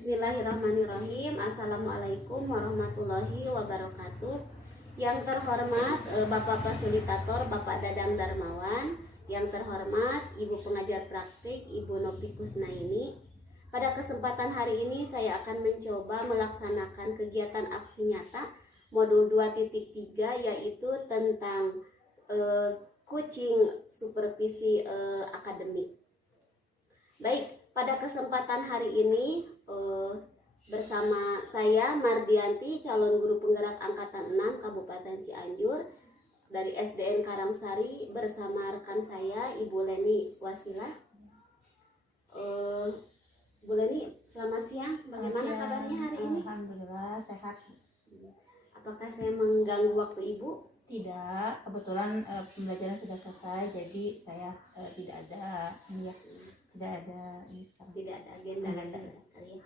Bismillahirrahmanirrahim. Assalamualaikum warahmatullahi wabarakatuh. Yang terhormat Bapak Fasilitator Bapak Dadang Darmawan, yang terhormat Ibu Pengajar Praktik Ibu Novi Kusnaini. Pada kesempatan hari ini saya akan mencoba melaksanakan kegiatan aksi nyata modul 2.3, yaitu tentang coaching supervisi akademik. Baik, pada kesempatan hari ini bersama saya Mardianti, calon guru penggerak angkatan 6 Kabupaten Cianjur dari SDN Karangsari, bersama rekan saya Ibu Leni Wasilah. Bu Leni, selamat siang. Bagaimana kabarnya hari ini? Alhamdulillah sehat. Apakah saya mengganggu waktu Ibu? Tidak, kebetulan pembelajaran sudah selesai, jadi saya tidak ada agenda kali ya.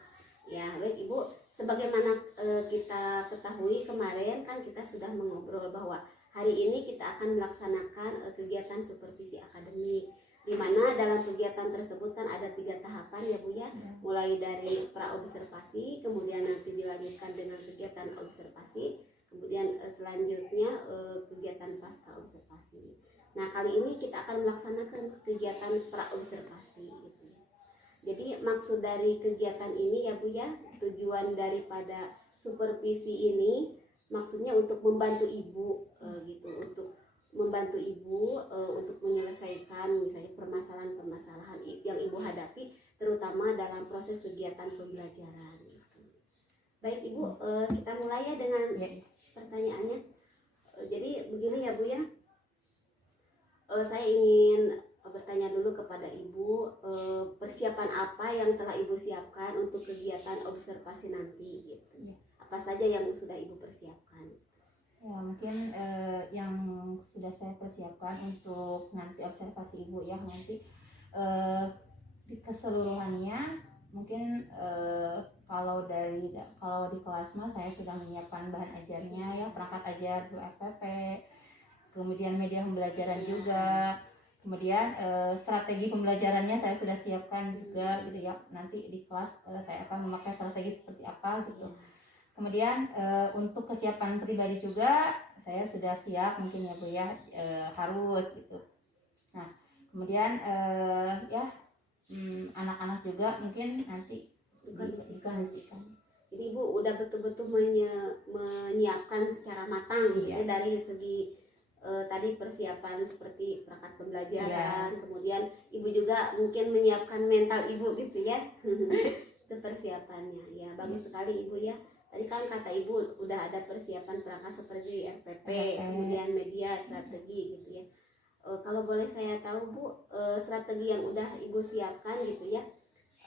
Ya, baik Ibu, sebagaimana kita ketahui kemarin kan kita sudah mengobrol bahwa hari ini kita akan melaksanakan kegiatan supervisi akademik, di mana dalam kegiatan tersebut kan ada 3 tahapan ya Bu ya. Mulai dari praobservasi, kemudian nanti dilanjutkan dengan kegiatan observasi, kemudian selanjutnya kegiatan pasca observasi. Nah, kali ini kita akan melaksanakan kegiatan praobservasi gitu ya. Jadi maksud dari kegiatan ini ya Bu ya, tujuan daripada supervisi ini maksudnya untuk membantu Ibu gitu, untuk membantu Ibu untuk menyelesaikan misalnya permasalahan-permasalahan yang Ibu hadapi, terutama dalam proses kegiatan pembelajaran gitu. Baik Ibu, kita mulai ya dengan pertanyaannya. Jadi begini ya Bu ya, saya ingin bertanya dulu kepada Ibu, persiapan apa yang telah Ibu siapkan untuk kegiatan observasi nanti gitu. Apa saja yang sudah Ibu persiapkan? Ya, mungkin yang sudah saya persiapkan untuk nanti observasi Ibu ya, nanti di keseluruhannya mungkin kalau di kelas mah saya sudah menyiapkan bahan ajarnya ya, perangkat ajar, FPP, kemudian media pembelajaran juga, kemudian strategi pembelajarannya saya sudah siapkan juga gitu ya. Nanti di kelas saya akan memakai strategi seperti apa gitu. Kemudian untuk kesiapan pribadi juga saya sudah siap mungkin ya Bu ya, harus gitu. Nah, kemudian anak-anak juga mungkin nanti dikondisikan. Jadi Ibu udah betul-betul menyiapkan secara matang gitu ya, dari segi tadi persiapan seperti perangkat pembelajaran, kemudian Ibu juga mungkin menyiapkan mental Ibu gitu ya. Itu persiapannya. Ya, bagus sekali Ibu ya. Tadi kan kata Ibu udah ada persiapan perangkat seperti RPP, kemudian media, strategi gitu ya. Kalau boleh saya tahu Bu, strategi yang udah Ibu siapkan gitu ya,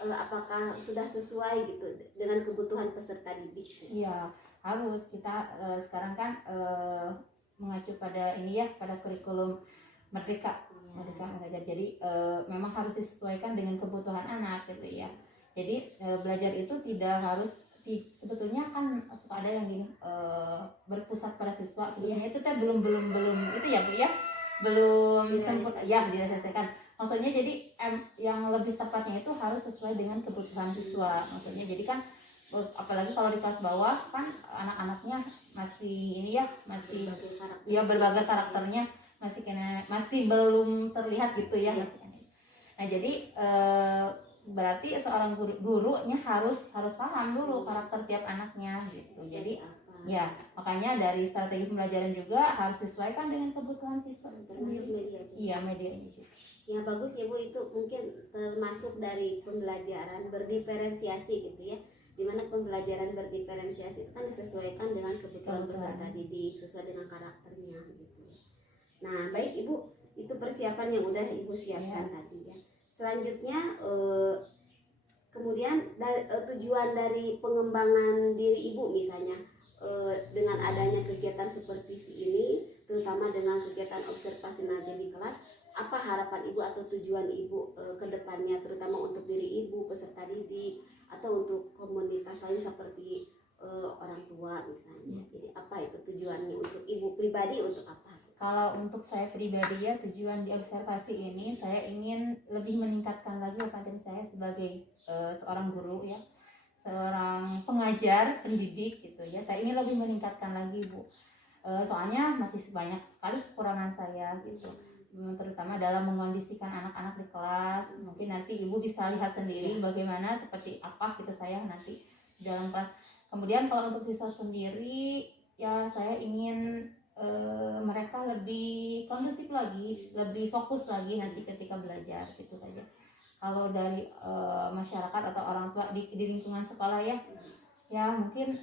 apakah sudah sesuai gitu dengan kebutuhan peserta didik? Iya, harus. Kita sekarang kan mengacu pada ini ya, pada kurikulum Merdeka. Jadi memang harus disesuaikan dengan kebutuhan anak gitu ya. Jadi belajar itu tidak harus sebetulnya kan suka ada yang gini, berpusat pada siswa, sebetulnya itu kan belum itu ya Bu ya, belum sempurna ya diselesaikan. Maksudnya jadi yang lebih tepatnya itu harus sesuai dengan kebutuhan siswa. Maksudnya jadi kan apalagi kalau di kelas bawah kan anak-anaknya masih ini ya, masih berbagai karakternya masih belum terlihat gitu ya. Nah, jadi berarti seorang gurunya harus paham dulu karakter tiap anaknya gitu. Jadi ya makanya dari strategi pembelajaran juga harus disesuaikan dengan kebutuhan siswa. Termasuk media juga. Iya, medianya juga. Ya bagus ya Bu, itu mungkin termasuk dari pembelajaran berdiferensiasi gitu ya, dimana pembelajaran berdiferensiasi itu kan disesuaikan dengan kebutuhan peserta didik, sesuai dengan karakternya gitu. Nah baik Ibu, itu persiapan yang udah Ibu siapkan tadi ya. Selanjutnya kemudian tujuan dari pengembangan diri Ibu misalnya dengan adanya kegiatan supervisi ini, terutama dengan kegiatan observasi nanti di kelas, apa harapan Ibu atau tujuan Ibu ke depannya, terutama untuk diri Ibu, peserta didik, atau untuk komunitas lain seperti orang tua misalnya. Jadi apa itu tujuannya untuk Ibu pribadi, untuk apa? Kalau untuk saya pribadi ya, tujuan di observasi ini saya ingin lebih meningkatkan lagi kompetensi saya sebagai seorang guru ya. seorang pengajar, pendidik gitu ya, saya ingin lebih meningkatkan lagi Bu. Soalnya masih banyak sekali kekurangan saya gitu, terutama dalam mengondisikan anak-anak di kelas. Mungkin nanti Ibu bisa lihat sendiri bagaimana seperti apa gitu saya nanti dalam kelas. Kemudian kalau untuk siswa sendiri ya saya ingin mereka lebih kondusif lagi, lebih fokus lagi nanti ketika belajar gitu saja. Kalau dari masyarakat atau orang tua di lingkungan sekolah ya mungkin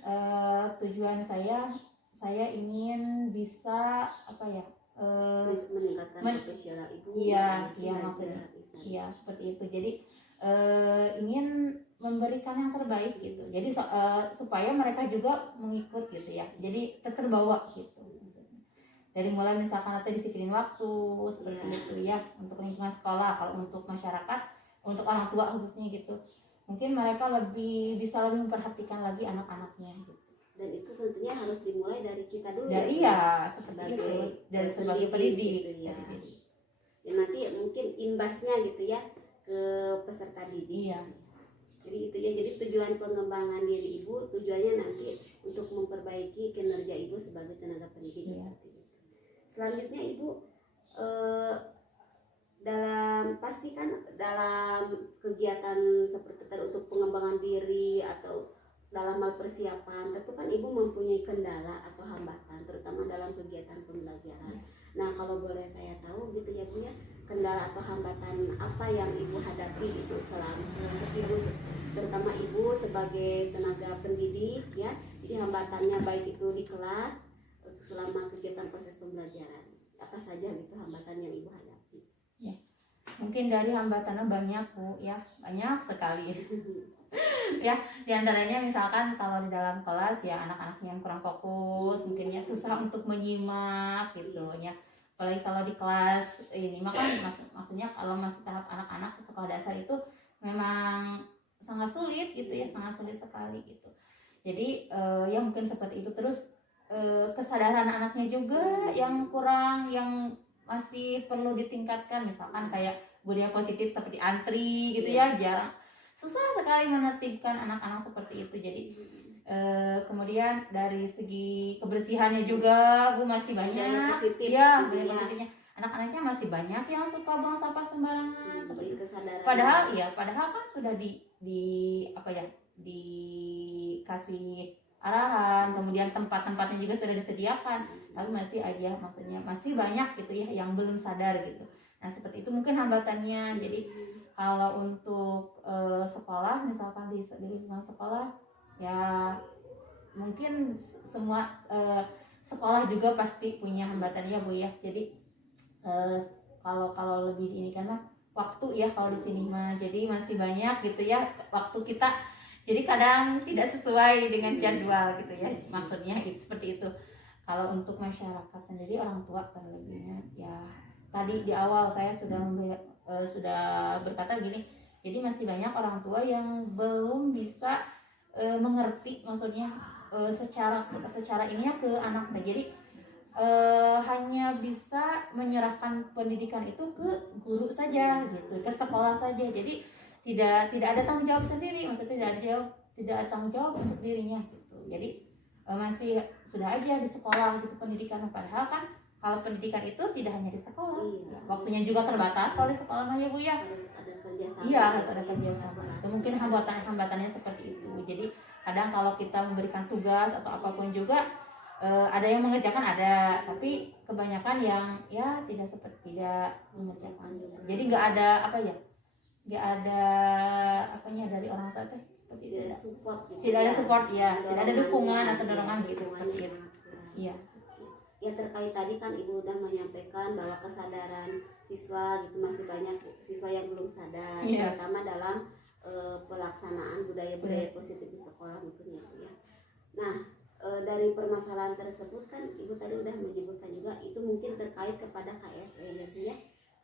tujuan saya ingin bisa apa ya, meningkatkan profesional Ibu. Iya maksudnya iya seperti itu. Jadi ingin memberikan yang terbaik gitu. Jadi supaya mereka juga mengikut gitu ya. Jadi terbawa gitu. Dari mulai misalkan atau disiplin waktu seperti itu ya untuk lingkungan sekolah. Kalau untuk masyarakat, untuk orang tua khususnya gitu, mungkin mereka bisa lebih memperhatikan lagi anak-anaknya gitu. Dan itu tentunya harus dimulai dari kita dulu Iya seperti itu, dari sebagai pendidik gitu ya. Ya nanti mungkin imbasnya gitu ya ke peserta didik. Iya. Jadi itu ya, jadi tujuan pengembangan diri Ibu tujuannya nanti untuk memperbaiki kinerja Ibu sebagai tenaga pendidik. Iya. Selanjutnya Ibu pastikan dalam kegiatan seperti tadi untuk pengembangan diri atau dalam hal persiapan, tentu kan Ibu mempunyai kendala atau hambatan terutama dalam kegiatan pembelajaran. Nah kalau boleh saya tahu gitu ya Bu ya, kendala atau hambatan apa yang Ibu hadapi itu selama Ibu, terutama Ibu sebagai tenaga pendidik ya, jadi hambatannya baik itu di kelas selama kegiatan proses pembelajaran, apa saja gitu hambatan yang Ibu hadapi? Ya, mungkin dari hambatannya banyak Bu ya, banyak sekali. Ya, diantaranya misalkan kalau di dalam kelas ya anak-anaknya yang kurang fokus, mungkin ya susah untuk menyimak gitu ya. Apalagi kalau di kelas ini maksudnya kalau masih tahap anak-anak sekolah dasar itu memang sangat sulit gitu ya, sangat sulit sekali gitu. Jadi ya mungkin seperti itu. Terus kesadaran anaknya juga yang kurang, yang masih perlu ditingkatkan, misalkan kayak budaya positif seperti antri gitu ya, jarang, susah sekali menertibkan anak-anak seperti itu. Jadi kemudian dari segi kebersihannya juga Bu masih banyak ya, budaya positifnya anak-anaknya masih banyak yang suka buang sampah sembarangan seperti itu. Padahal kan sudah di apa ya, dikasih arahan, kemudian tempat-tempatnya juga sudah disediakan, tapi masih aja maksudnya masih banyak gitu ya yang belum sadar gitu. Nah seperti itu mungkin hambatannya. Jadi kalau untuk sekolah misalkan di lingkungan sekolah ya mungkin semua sekolah juga pasti punya hambatannya Bu ya. Jadi kalau lebih ini karena waktu ya kalau di sini mah jadi masih banyak gitu ya waktu kita. Jadi kadang tidak sesuai dengan jadwal gitu ya, maksudnya itu seperti itu. Kalau untuk masyarakat sendiri, orang tua terlebihnya ya tadi di awal saya sudah berkata gini, jadi masih banyak orang tua yang belum bisa mengerti maksudnya secara ininya ke anaknya. Jadi hanya bisa menyerahkan pendidikan itu ke guru saja gitu, ke sekolah saja. Jadi tidak ada tanggung jawab sendiri, maksudnya tidak ada tanggung jawab untuk dirinya gitu. Jadi masih sudah aja di sekolah gitu pendidikan, padahal kan kalau pendidikan itu tidak hanya di sekolah, waktunya juga terbatas kalau di sekolah mah ya Bu ya. Harus ada kerjasama. Iya harus ada kerjasama. Itu mungkin hambatannya seperti itu. Jadi kadang kalau kita memberikan tugas atau apapun juga ada yang mengerjakan ada, tapi kebanyakan yang ya tidak mengerjakan. Jadi nggak ada dari orang tua tuh seperti itu. Tidak ada support ya, tidak ada dukungan atau dorongan gitu seperti itu. Iya. Ya terkait tadi kan Ibu udah menyampaikan bahwa kesadaran siswa gitu masih banyak siswa yang belum sadar, terutama dalam pelaksanaan budaya-budaya positif di sekolah mungkin ya. Nah dari permasalahan tersebut kan Ibu tadi udah menyebutkan juga itu mungkin terkait kepada KSE ya,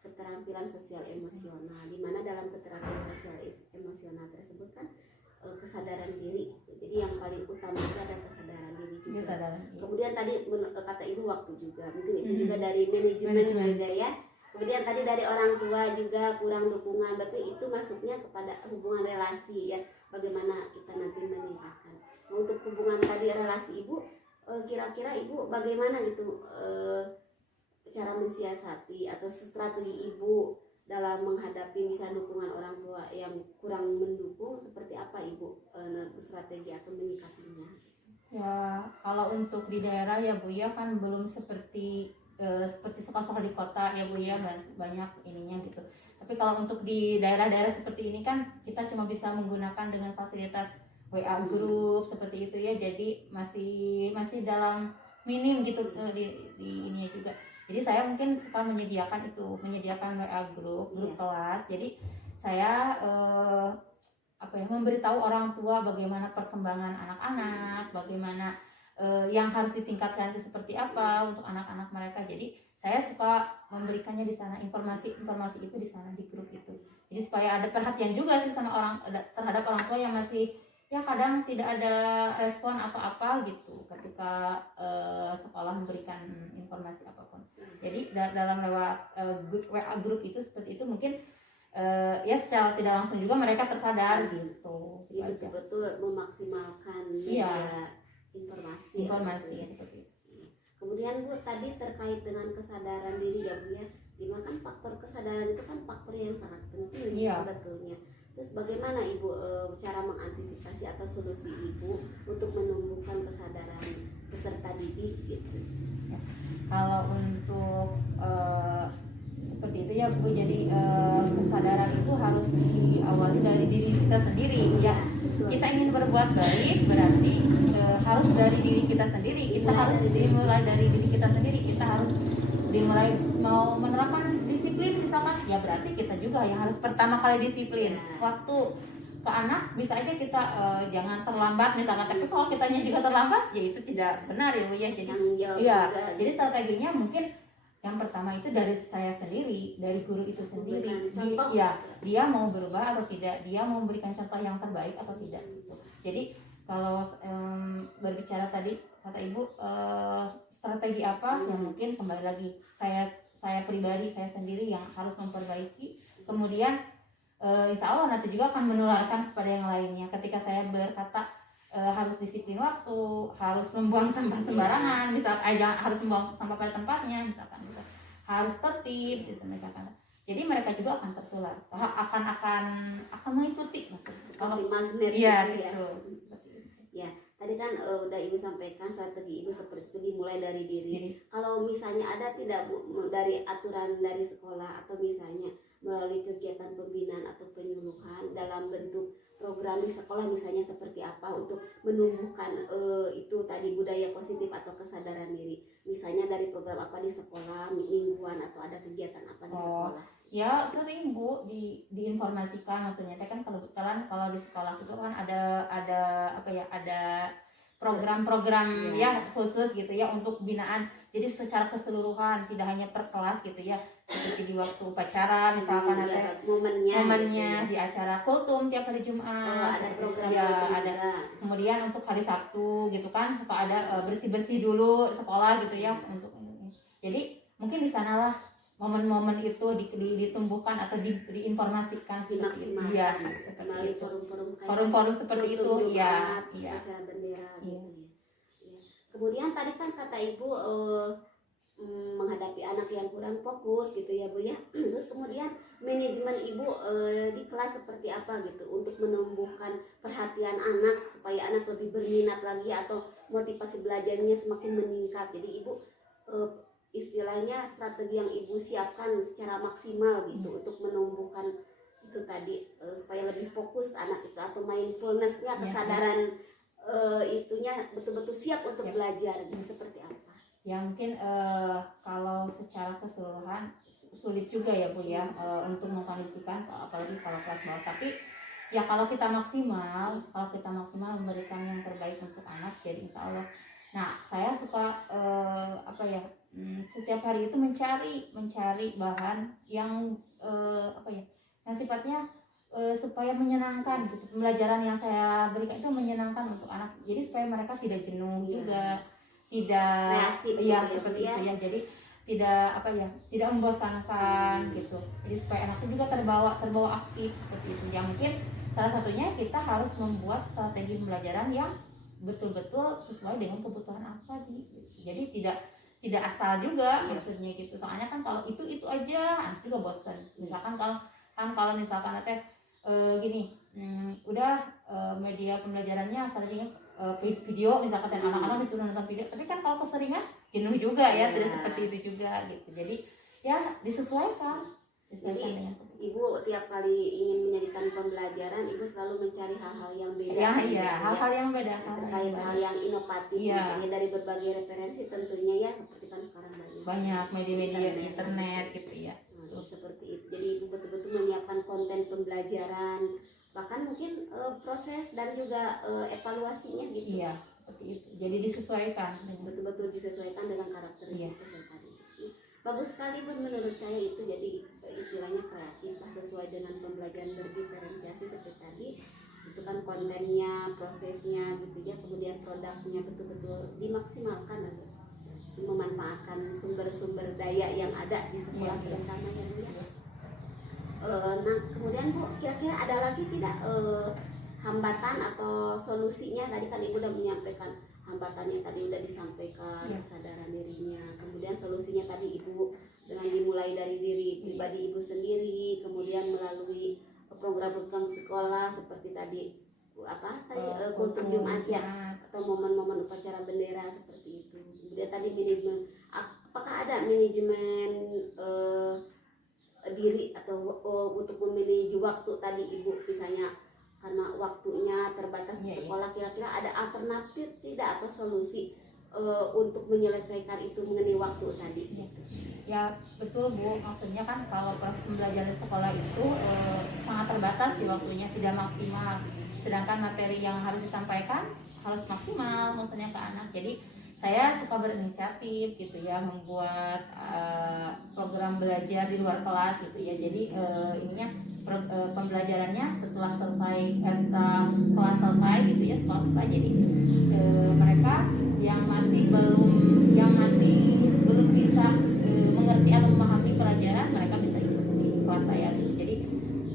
keterampilan sosial emosional, di mana dalam keterampilan sosial emosional tersebut kan kesadaran diri. Jadi yang paling utama itu ada kesadaran diri juga. Kemudian tadi kata Ibu waktu juga, mungkin itu juga dari manajemen juga ya. Kemudian tadi dari orang tua juga kurang dukungan, berarti itu masuknya kepada hubungan relasi ya, bagaimana kita nanti meningkatkan. Nah, untuk hubungan tadi relasi ibu, kira-kira ibu bagaimana gitu cara mensiasati atau strategi ibu dalam menghadapi misalnya dukungan orang tua yang kurang mendukung, seperti apa ibu strategi atau menyikapinya? Ya, kalau untuk di daerah ya Bu ya kan belum seperti sekolah-sekolah di kota ya Bu ya, banyak ininya gitu. Tapi kalau untuk di daerah-daerah seperti ini kan kita cuma bisa menggunakan dengan fasilitas WA group seperti itu ya. Jadi masih dalam minim gitu di ini juga. Jadi saya mungkin suka menyediakan WA group kelas. Jadi saya memberitahu orang tua bagaimana perkembangan anak-anak, bagaimana yang harus ditingkatkan itu seperti apa untuk anak-anak mereka. Jadi saya suka memberikannya di sana, informasi itu di sana di grup itu. Jadi supaya ada perhatian juga sih terhadap orang tua yang masih ya kadang tidak ada respon atau apa gitu ketika sekolah memberikan informasi apapun. Jadi dalam lewat WA grup itu seperti itu mungkin ya secara tidak langsung juga mereka tersadar gitu. Jadi betul-betul memaksimalkan informasi ya. Seperti itu. Kemudian Bu, tadi terkait dengan kesadaran diri ya Bu ya, dimana kan faktor kesadaran itu kan faktor yang sangat penting sebetulnya. Terus bagaimana Ibu cara mengantisipasi atau solusi Ibu untuk menumbuhkan kesadaran peserta didik gitu? Ya. Kalau untuk seperti itu ya Bu, jadi kesadaran itu harus diawali dari diri kita sendiri ya. Kita ingin berbuat baik berarti harus dari diri kita sendiri. Kita harus dimulai dari diri kita sendiri. Kita harus dimulai mau menerapkan disiplin misalkan ya, berarti kita juga yang harus pertama kali disiplin. Waktu ke anak bisa aja kita jangan terlambat misalkan, tapi kalau kitanya juga terlambat ya itu tidak benar ya Bu ya. Jadi jadi strateginya mungkin yang pertama itu dari saya sendiri, dari guru itu sendiri. Dia mau berubah atau tidak, dia mau memberikan contoh yang terbaik atau tidak gitu. Jadi kalau berbicara tadi kata Ibu strategi apa yang mungkin kembali lagi saya pribadi, saya sendiri yang harus memperbaiki. Kemudian insya Allah nanti juga akan menularkan kepada yang lainnya. Ketika saya berkata harus disiplin waktu, harus membuang sampah sembarangan, harus membuang sampah pada tempatnya, misalkan gitu. Harus tertib, gitu, misalkan. Jadi mereka juga akan tertular, akan mengikuti maksudnya. Seperti magnet gitu. Ya, tadi kan udah Ibu sampaikan strategi Ibu seperti itu dimulai dari diri. Kalau misalnya ada tidak Bu, dari aturan dari sekolah atau misalnya melalui kegiatan pembinaan atau penyuluhan dalam bentuk program di sekolah misalnya seperti apa untuk menumbuhkan itu tadi budaya positif atau kesadaran diri, misalnya dari program apa di sekolah mingguan atau ada kegiatan apa di sekolah? Ya sering Bu diinformasikan, maksudnya kan kalau di sekolah itu kan ada program-program ya khusus gitu ya untuk binaan. Jadi secara keseluruhan tidak hanya per kelas gitu ya, seperti di waktu upacara misalkan ada momennya di acara kultum tiap hari Jumat, ada program ada. Kemudian untuk hari Sabtu gitu kan suka ada bersih-bersih dulu sekolah gitu ya untuk ini. Jadi mungkin di sanalah momen-momen itu ditumbuhkan atau diinformasikan dimaksimalkan melalui forum-forum seperti itu acara bendera gitu ya. Kemudian tadi kan kata Ibu menghadapi anak yang kurang fokus gitu ya Bu ya. Terus kemudian manajemen Ibu di kelas seperti apa gitu untuk menumbuhkan perhatian anak supaya anak lebih berminat lagi atau motivasi belajarnya semakin meningkat. Jadi Ibu istilahnya strategi yang Ibu siapkan secara maksimal gitu untuk menumbuhkan itu tadi supaya lebih fokus anak itu atau mindfulness-nya, kesadaran itunya betul-betul siap untuk belajar gitu, seperti apa? Ya mungkin kalau secara keseluruhan sulit juga ya Bu ya untuk mengkondisikan apalagi kalau kelas bawah, tapi ya kalau kita maksimal memberikan yang terbaik untuk anak jadi insya Allah. Nah saya suka setiap hari itu mencari bahan yang yang sifatnya supaya menyenangkan gitu. Pembelajaran yang saya berikan itu menyenangkan untuk anak. Jadi supaya mereka tidak jenuh juga, tidak kreatif seperti itu ya. Jadi tidak membosankan gitu. Jadi supaya anaknya juga terbawa aktif seperti itu. Yang mungkin salah satunya kita harus membuat strategi pembelajaran yang betul-betul sesuai dengan kebutuhan anak tadi. Jadi tidak asal juga maksudnya gitu. Soalnya kan kalau itu aja anak juga bosan. Misalkan kalau misalkan gini, udah media pembelajarannya asalnya video misalkan, dan anak-anak disuruh nonton video, tapi kan kalau keseringan jenuh juga ya, tidak seperti itu juga gitu. Jadi ya disesuaikan dengan ibu tiap kali ingin menjadikan pembelajaran, ibu selalu mencari hal-hal yang beda. Hal-hal yang beda terkait hal yang inovatif, dari berbagai referensi tentunya ya, seperti kan sekarang banyak media-media internet gitu ya. Seperti itu. Jadi ibu betul-betul menyiapkan konten pembelajaran, bahkan mungkin proses dan juga evaluasinya gitu. Iya, seperti itu. Jadi disesuaikan, betul-betul disesuaikan dengan karakteristik peserta didik. Bagus sekali pun menurut saya itu, jadi istilahnya kreatif sesuai dengan pembelajaran berdiferensiasi seperti tadi. Itu kan kontennya, prosesnya gitu ya, kemudian produknya betul-betul dimaksimalkan gitu. Memanfaatkan sumber-sumber daya yang ada di sekolah terutama ya Bu ya. Nah kemudian Bu, kira-kira ada lagi tidak hambatan atau solusinya? Tadi kan Ibu udah menyampaikan hambatannya, tadi udah disampaikan kesadaran dirinya, kemudian solusinya tadi Ibu dengan dimulai dari diri pribadi Ibu sendiri, kemudian melalui program-program sekolah seperti tadi kultur Jumat ya, atau momen-momen upacara bendera seperti itu. Kemudian tadi manajemen, apakah ada manajemen diri atau untuk memanage waktu tadi Ibu, misalnya karena waktunya terbatas di sekolah, kira-kira ada alternatif tidak atau solusi untuk menyelesaikan itu mengenai waktu tadi? Ya betul Bu, maksudnya kan kalau proses pembelajaran sekolah itu sangat terbatas sih waktunya, tidak maksimal. Sedangkan materi yang harus disampaikan harus maksimal maksudnya ke anak. Jadi saya suka berinisiatif gitu ya, membuat program belajar di luar kelas gitu ya. Jadi pembelajarannya setelah kelas selesai gitu ya, setelah selesai, jadi mereka yang masih belum bisa mengerti atau memahami pelajaran, mereka bisa ikut di kelas saya gitu. Jadi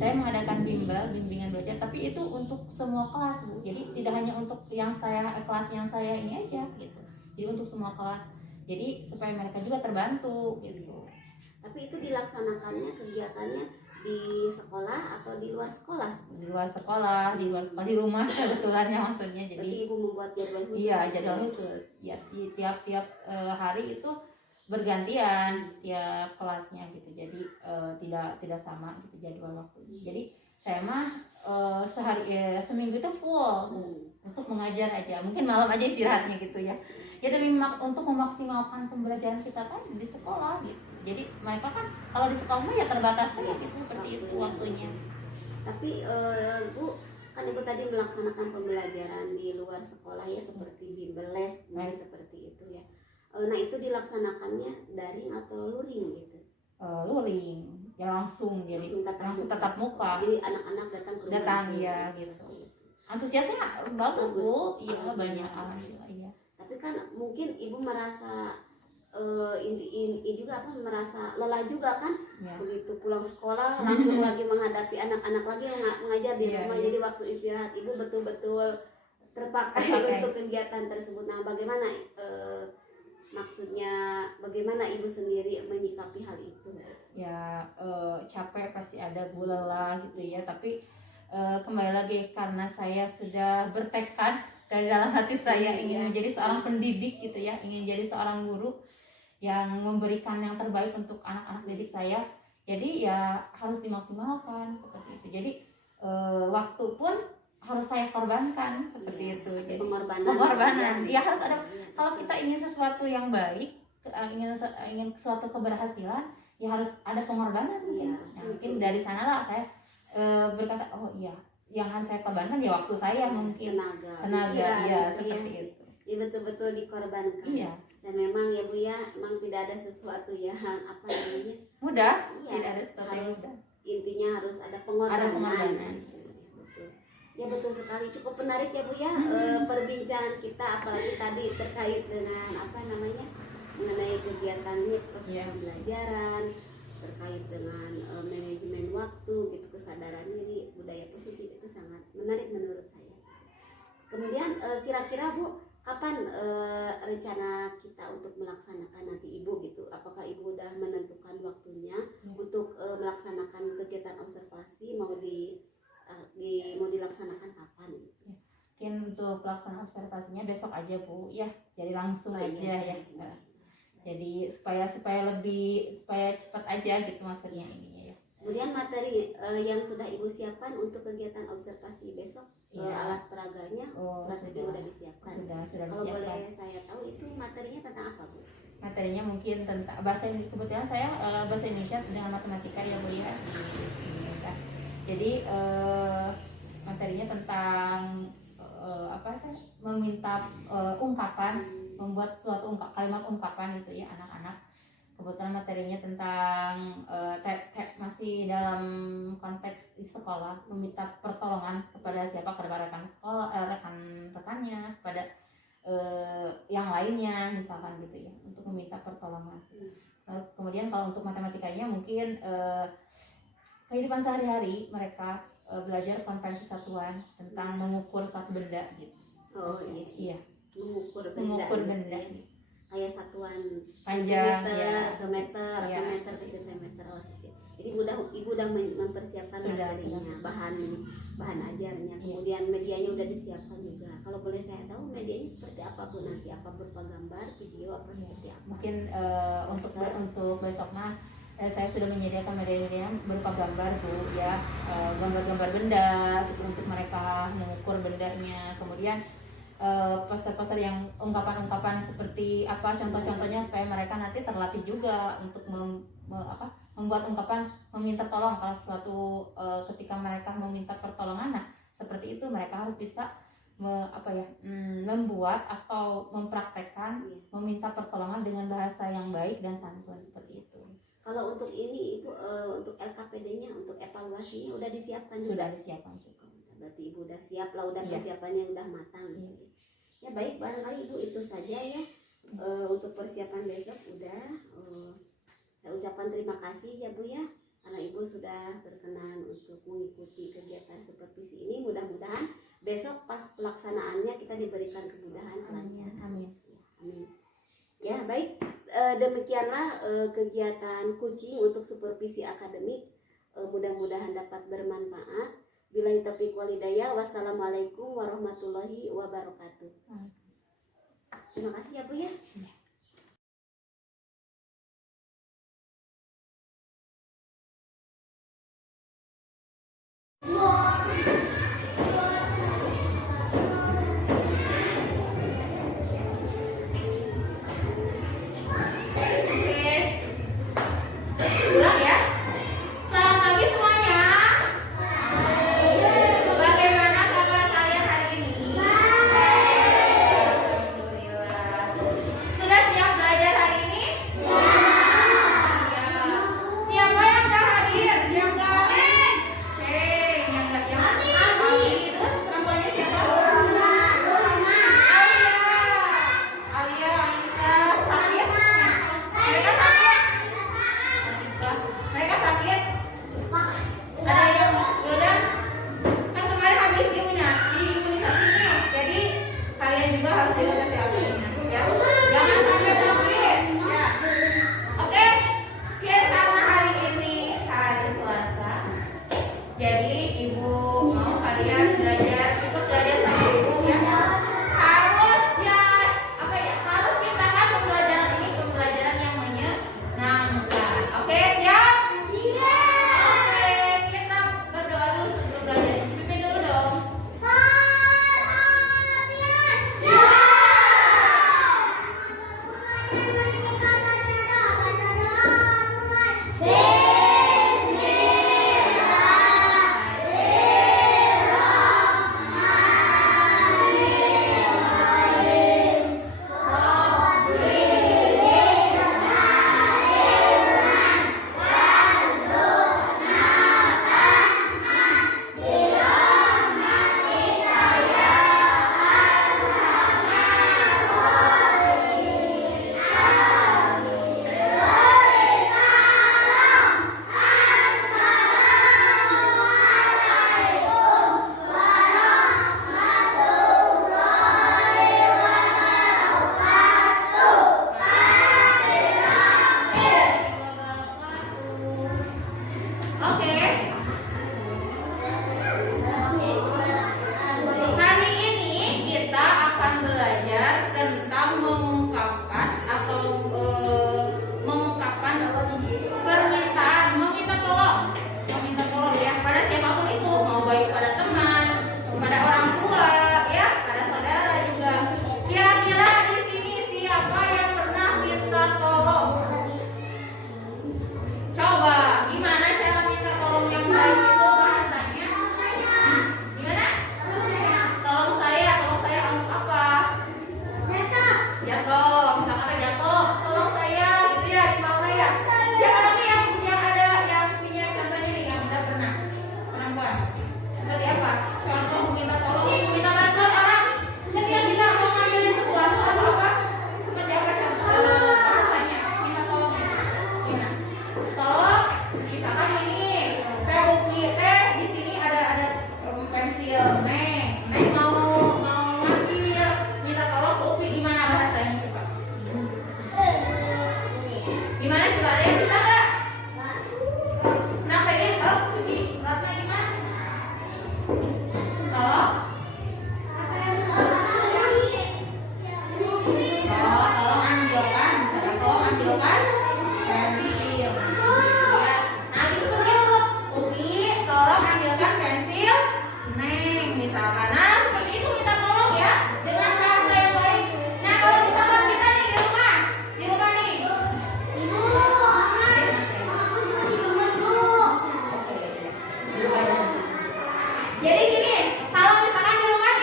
saya mengadakan bimbingan belajar, tapi itu untuk semua kelas Bu. Jadi tidak hanya untuk kelas yang saya ini aja gitu. Jadi untuk semua kelas. Jadi supaya mereka juga terbantu gitu. Tapi itu dilaksanakannya kegiatannya di sekolah atau di luar sekolah? Di luar sekolah, di rumah kebetulannya maksudnya. Jadi Ibu membuat jadwal khusus? Iya, jadwal khusus. Ya, tiap hari itu bergantian tiap kelasnya gitu. Jadi tidak sama gitu jadwal waktunya. Jadi saya mah seminggu itu full untuk mengajar aja. Mungkin malam aja istirahatnya gitu ya. Ya untuk memaksimalkan pembelajaran kita kan di sekolah gitu. Jadi mereka kan kalau di sekolah ya terbatas saja gitu, seperti itu waktunya. Tapi Bu, kan Ibu tadi melaksanakan pembelajaran di luar sekolah ya, seperti bimbel les seperti itu ya. Nah itu dilaksanakannya daring atau luring gitu? Luring, ya langsung tatap muka. Jadi anak-anak datang ke rumah ya gitu. Antusiasnya bagus Bu, iya banyak alhamdulillah ya. Tapi kan mungkin Ibu merasa ini juga merasa lelah juga kan ya. Begitu pulang sekolah langsung lagi menghadapi anak-anak lagi mengajar di rumah. Jadi waktu istirahat Ibu betul-betul terpakai untuk kegiatan tersebut. Nah bagaimana maksudnya bagaimana Ibu sendiri menyikapi hal itu? Ya capek pasti ada Bu, lelah gitu ya, tapi kembali lagi karena saya sudah bertekad dari dalam hati saya ingin menjadi seorang pendidik gitu ya, ingin jadi seorang guru yang memberikan yang terbaik untuk anak-anak didik saya. Jadi ya harus dimaksimalkan seperti itu. Jadi waktu pun harus saya korbankan seperti itu. Jadi pengorbanan. Ya harus ada. Kalau kita ingin sesuatu yang baik, ingin suatu keberhasilan, ya harus ada pengorbanan mungkin. Mungkin dari sanalah saya berkata, oh iya, yang harus saya korbankan ya waktu saya mungkin, tenaga ya seperti itu. Ya betul-betul dikorbankan. Iya. Dan memang ya Bu ya, memang tidak ada sesuatu yang mudah. Iya, tidak ada sesuatu yang mudah. Intinya harus ada pengorbanan. Betul. Ya betul sekali, cukup menarik ya Bu ya perbincangan kita, apalagi tadi terkait dengan mengenai kegiatannya, proses Iya. pembelajaran terkait dengan manajemen waktu gitu, kesadaran diri, budaya positif itu sangat menarik menurut saya. Kemudian kira-kira Bu, kapan rencana kita untuk melaksanakan nanti Ibu gitu? Apakah Ibu udah menentukan waktunya untuk melaksanakan kegiatan observasi, mau dilaksanakan kapan gitu? Mungkin untuk pelaksanaan observasinya besok aja Bu ya, jadi langsung Oh, aja iya. ya. Jadi supaya cepat aja gitu maksudnya ininya ya. Kemudian materi yang sudah Ibu siapkan untuk kegiatan observasi besok, Iya. alat peraganya, strategi sudah. udah disiapkan. Sudah Kalau disiapkan. boleh saya tahu itu materinya tentang apa Bu? Materinya mungkin tentang bahasa Indonesia, kebetulan saya bahasa Indonesia dengan matematika ya Bu ya. Jadi materinya tentang meminta ungkapan, membuat suatu kalimat ungkapan gitu ya anak-anak. Kebetulan materinya tentang masih dalam konteks di sekolah, meminta pertolongan kepada siapa, kepada rekan sekolah, rekan-rekannya, kepada yang lainnya misalkan gitu ya, untuk meminta pertolongan. Kemudian kalau untuk matematikanya mungkin kehidupan sehari-hari mereka belajar konvensi satuan tentang mengukur suatu benda gitu. Oh iya. Mengukur benda. Gitu. Kayak satuan Panjang sentimeter ke meter, Iya. atau meter ke sentimeter. Oh, jadi ibu udah mempersiapkan materinya, bahan ajarnya, kemudian medianya udah disiapkan juga. Kalau boleh saya tahu medianya seperti apa Bu nanti? Apa berupa gambar, video, apa seperti apa? Mungkin untuk besok mah saya sudah menyediakan media-media berupa gambar Bu ya, gambar-gambar benda gitu, untuk mereka mengukur bendanya. Kemudian poster-poster yang ungkapan-ungkapan seperti apa, contoh-contohnya, supaya mereka nanti terlatih juga untuk membuat ungkapan meminta tolong kalau suatu ketika mereka meminta pertolongan. Nah seperti itu mereka harus bisa membuat atau mempraktekkan meminta pertolongan dengan bahasa yang baik dan santun seperti itu. Kalau untuk ini Ibu, untuk LKPD-nya, untuk evaluasinya udah disiapkan juga? Sudah disiapkan juga. Berarti Ibu udah siap lah, udah persiapannya udah matang gitu. Ya baik, barangkali Ibu itu saja ya. Untuk persiapan besok udah. Saya ucapkan terima kasih ya Bu ya, karena Ibu sudah berkenan untuk mengikuti kegiatan supervisi ini. Mudah-mudahan besok pas pelaksanaannya kita diberikan kemudahan, kelancaran. Amin. Amin. Ya baik, demikianlah kegiatan kucing untuk supervisi akademik. Mudah-mudahan dapat bermanfaat. Billahi taufiq wal hidayah. Wassalamualaikum warahmatullahi wabarakatuh. Terima kasih ya Bu ya. Ulang ya. Selamat pagi semuanya. Bagaimana kabar kalian hari ini? Alhamdulillah. Sudah siap belajar hari ini? Siap. Siapa yang gak hadir? Yang gak? Yang gak? Terus namanya siapa? Alia, Anissa. Sakit? Mereka sakit? Mereka sakit? Ada yang udah? Kan kemarin habis imunisasi nih, jadi kalian juga harus jaga kesehatan ya. Jangan sampai sakit ya. Oke, karena hari ini hari Selasa, jadi ibu mau kalian ikut belajar sama ibu ya. Harus harus kita kan pembelajaran ini pembelajaran yang menyenangkan. Oke, siap? Oke, kita berdoa dulu sebelum belajar. Pimpin dulu dong. Tolong. Tolong ambilkan, misalkan tolong ambilkan pensil. Nah gitu tuh, Upi, tolong ambilkan pensil Neng, misalkan. Nah seperti itu kita tolong ya, dengan bahasa yang baik. Nah kalau misalkan kita nih di rumah nih. Jadi gini, kalau misalkan di rumah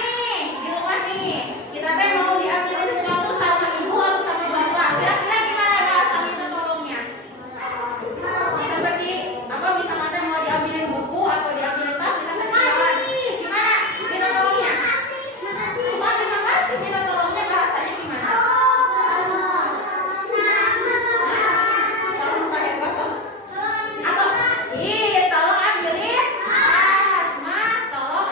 nih, kita teh mau diambilin sesuatu sama ibu atau sama bapak, kira-kira gimana bahasa minta tolongnya? Seperti apa, misalkan teh mau diambilin buku atau diambilin tas, kita teh gimana minta tolongnya? Bukan terima kasih, minta tolongnya bahasanya gimana? Tolong saya potong. Atau tolong ambilin tas, Ma, tolong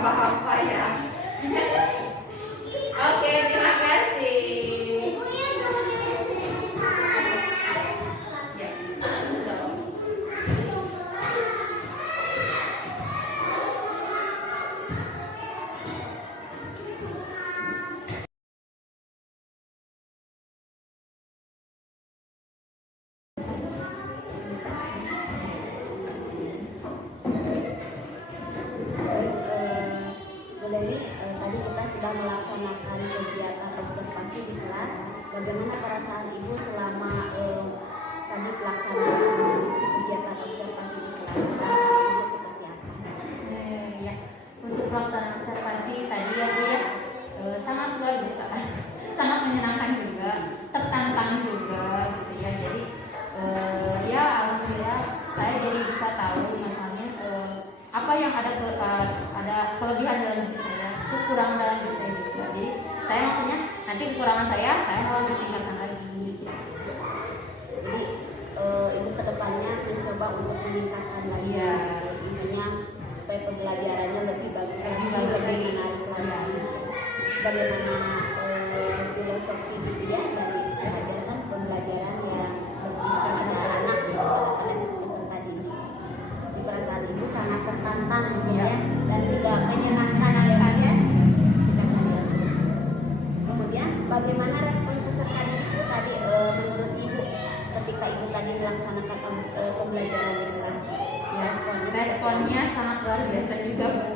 apa-apa ya. Oke, terima kasih. Tadi kita sudah melaksanakan kegiatan observasi di kelas. Bagaimana perasaan Ibu selama tadi pelaksanaan kegiatan observasi di kelas? Perasaan Ibu seperti apa? Ya, untuk pelaksanaan observasi tadi ya Bu ya, sangat luar biasa, sangat menyenangkan juga, tertantang juga gitu ya. Jadi ya alhamdulillah saya jadi bisa tahu misalnya apa yang ada kelebihan dalam diri saya, kekurangan dalam diri saya juga. Jadi saya maksudnya nanti kekurangan saya mau ditingkatkan lagi. Jadi Ibu kedepannya mencoba untuk meningkatkan lagi, Iya. intinya supaya pembelajarannya lebih bagus, lebih menarik lagi. Bagaimana filosofi gitu ya dari pelajaran pembelajaran yang lebih kepada anak oleh peserta didik. Di perasaan Ibu sangat tertantang gitu ya, dan juga menyenangkan ya Pak ya. Kemudian bagaimana respon peserta didik itu tadi menurut Ibu ketika Ibu tadi melaksanakan pembelajaran di kelas? Responnya sangat luar biasa juga Bu.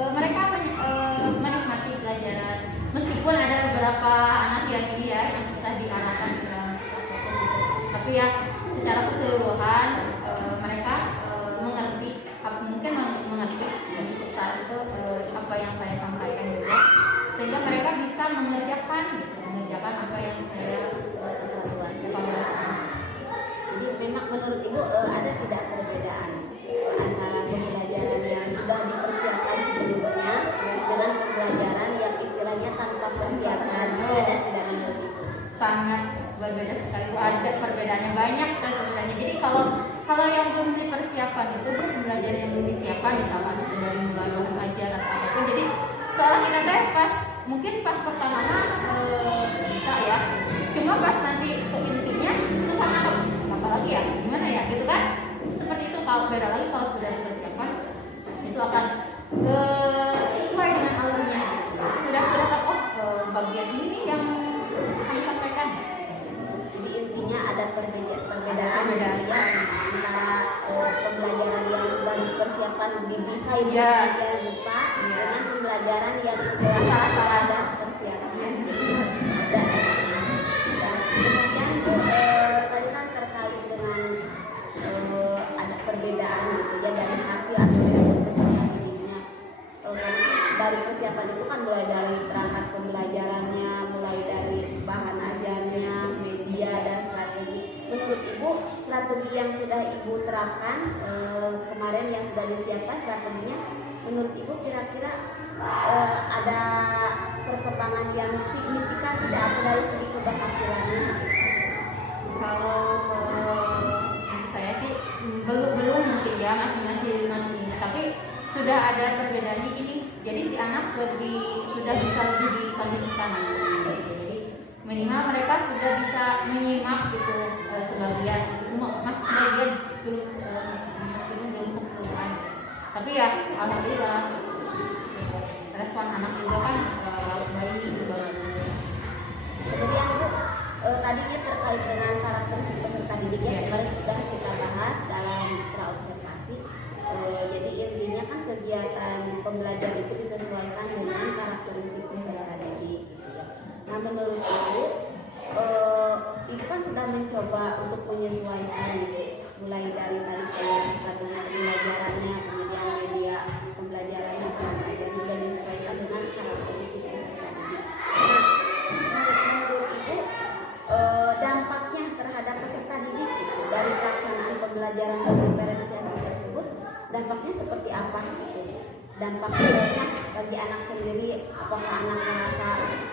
Mereka menikmati pelajaran meskipun ada beberapa anak yang ini ya yang susah diarahkan ke dalam proses itu, tapi ya secara keseluruhan mereka mengerti, mungkin mengerti untuk saat itu apa yang saya sampaikan juga, sehingga mereka bisa mengerjakan apa yang saya evaluasi. Jadi memang menurut Ibu ada tidak perbedaan antara pembelajaran yang sudah dipersiapkan sebelumnya dengan pembelajaran yang istilahnya tanpa persiapan? Ada tidak menurut Ibu? Sangat berbeda sekali, ada perbedaannya banyak sekali perbedaannya. Jadi kalau yang belum dipersiapkan itu pembelajaran yang belum disiapkan misalkan dari mulai bahasa aja atau apapun, jadi soalnya kita teh mungkin pas pertama bisa ya, cuma pas nanti ke intinya itu kan apa lagi ya, gimana ya gitu kan, seperti itu. Kalau beda lagi kalau sudah dipersiapkan itu akan sesuai dengan alurnya, sudah bagian ini yang kami sampaikan. Jadi intinya ada perbedaan ya antara pembelajaran yang sudah dipersiapkan didesain ya lupa dengan pembelajaran yang istilahnya ada persiapan. Kemudian tadi kan terkait dengan ada perbedaan gitu ya dari hasil atau respon peserta didiknya. Dari persiapan itu kan mulai dari perangkat pembelajarannya, mulai dari bahan ajarnya, media dan strategi. Menurut Ibu, strategi yang sudah Ibu terapkan kemarin yang sudah disiapkan strateginya, menurut Ibu kira-kira ada perkembangan yang signifikan tidak dari segi keberhasilannya? Kalau saya sih belum mungkin ya, masih tapi sudah ada perbedaannya ini. Jadi si anak sudah bisa lebih dikondisikan, jadi minimal mereka sudah bisa menyimak gitu sebagian, masih sebagian belum keseluruhan. Tapi ya alhamdulillah respon anak juga kan baik juga. Kemudian Bu, tadi terkait dengan karakteristik peserta didik yang kemarin sudah kita bahas dalam praobservasi. Jadi intinya kan kegiatan pembelajaran itu disesuaikan dengan karakteristik peserta didik gitu ya. Nah menurut Ibu kan sudah mencoba untuk menyesuaikan gitu, mulai dari tadi strategi pembelajarannya, kemudian media pembelajarannya dan juga disesuaikan dengan karakteristik peserta didik. Nah menurut Ibu dampaknya terhadap peserta didik gitu, dari pelaksanaan pembelajaran berdiferensiasi tersebut, dampaknya seperti apa gitu? Dampaknya bagi anak sendiri, apakah anak merasa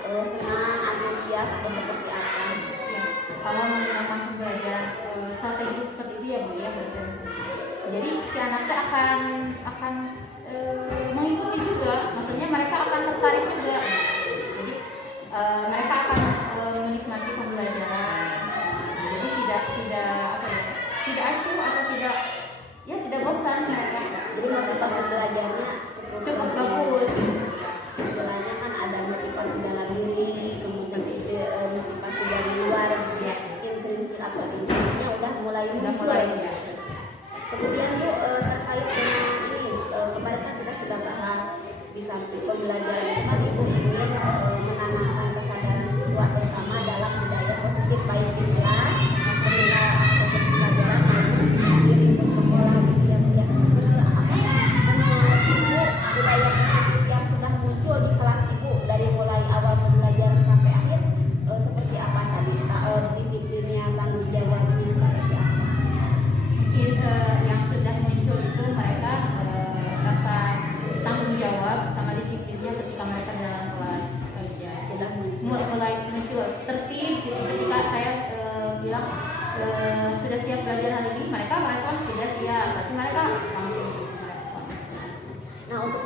senang, antusias atau seperti apa? Ya, kalau menggunakan pembelajaran strategi seperti itu ya Bu ya, jadi si anaknya akan mengikuti juga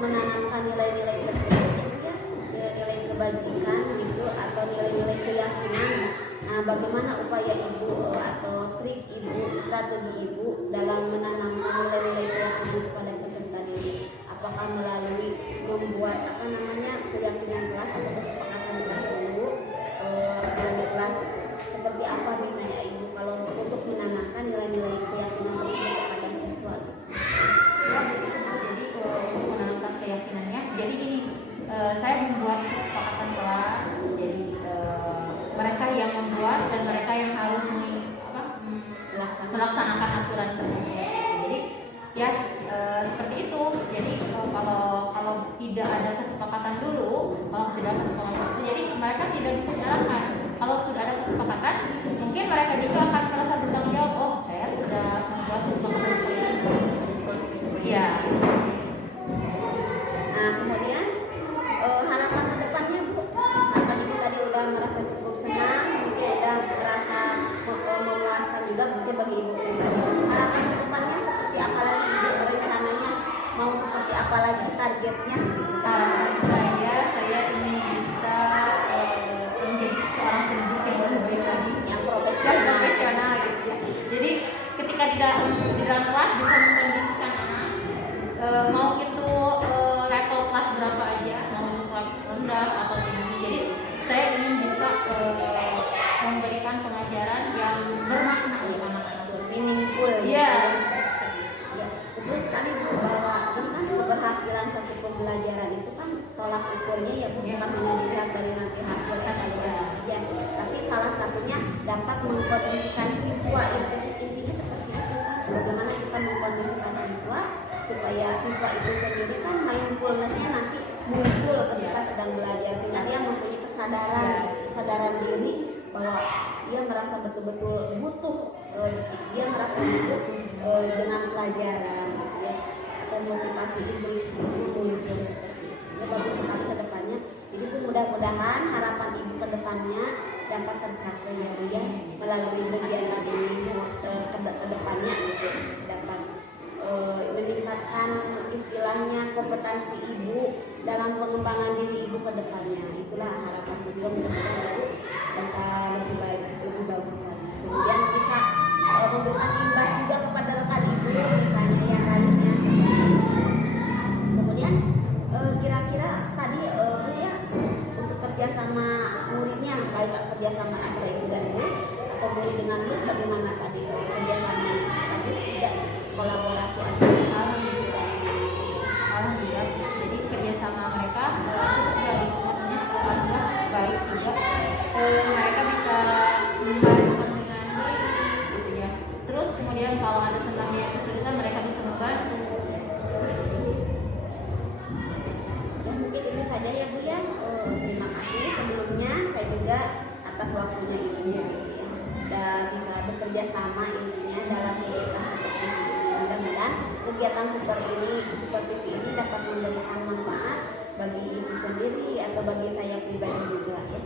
menanamkan nilai-nilai tersebut ya, nilai kebajikan gitu atau nilai-nilai keyakinan. Nah, bagaimana upaya ibu atau trik ibu, strategi ibu dalam menanamkan nilai-nilai keyakinan kepada peserta didik? Apakah melalui membuat keyakinan kelas atau kesepakatan kelas dulu dalam kelas gitu. Seperti apa misalnya ibu kalau untuk menanamkan nilai-nilai keyakinan tersebut kepada siswa gitu? Ya, jadi untuk menanamkan keyakinannya, jadi ini saya membuat kesepakatan kelas. Jadi mereka yang membuat dan mereka yang harus melaksanakan aturan tersebut. Jadi ya seperti itu. Jadi kalau tidak ada kesepakatan dulu, jadi mereka tidak bisa jalankan. Kalau sudah ada kesepakatan, mungkin mereka juga akan merasa bertanggung jawab. Oh, saya sudah membuat kesepakatan seperti ini. Ya. Nah, kemudian harapan kedepannya Bu, maka ibu tadi udah merasa cukup senang, mungkin udah merasa memuaskan juga mungkin bagi ibu pribadi. Harapan kedepannya seperti apa lagi ibu, rencananya mau seperti apa lagi targetnya? Saya ingin bisa menjadi seorang pendidik yang lebih baik lagi, Yang profesional gitu ya. Jadi ketika di dalam kelas bisa mengkondisikan anak, mau itu level kelas berapa aja, mau itu kelas rendah atau tinggi. Jadi saya ingin bisa memberikan pengajaran yang bermakna untuk anak-anak. Meaningful. Iya. Ya, betul sekali Bu, bahwa kan keberhasilan satu pembelajaran itu kan tolak ukurnya ya Bu, bukan hanya dilihat dari nanti hasil evaluasi, tapi salah satunya dapat mengkondisikan siswa. Itu intinya seperti itu kan, bagaimana kita mengkondisikan siswa supaya siswa itu sendiri kan mindfulness-nya nanti muncul ketika sedang belajar, sehingga dia mempunyai kesadaran diri bahwa dia merasa betul-betul butuh, dia merasa butuh dengan pelajaran gitu ya, atau motivasi Inggris itu muncul seperti itu. Ya, bagus sekali ke depannya. Jadi mudah-mudahan harapan ibu ke depannya dapat tercapai ya Bu ya, melalui kegiatan ini ke depannya gitu, dapat meningkatkan istilahnya kompetensi ibu dalam pengembangan diri ibu ke depannya. Itulah harapan saya juga, mudah-mudahan ibu bisa lebih baik, lebih bagus lagi. Kemudian bisa memberikan imbas juga kepada rekan ibu misalnya yang lainnya. Kemudian kira-kira tadi ya untuk kerjasama muridnya, baik kerjasama antara ibu dan murid atau murid dengan murid, bagaimana tadi kerjasama bagus tidak, kolaborasi antara Alhamdulillah, jadi kerjasama mereka cukup baik, maksudnya alhamdulillah baik juga. Mereka bisa membantu dengan baik gitu ya. Terus kemudian kalau ada tentang yang kesulitan mereka bisa membantu. Ya mungkin itu saja ya Bu ya. Terima kasih sebelumnya, saya juga atas waktunya ibunya gitu ya. Udah bisa bekerja sama intinya dalam kegiatan supervisi ini. Mudah-mudahan kegiatan supervisi ini dapat memberikan manfaat bagi ibu sendiri atau bagi saya pribadi juga ya.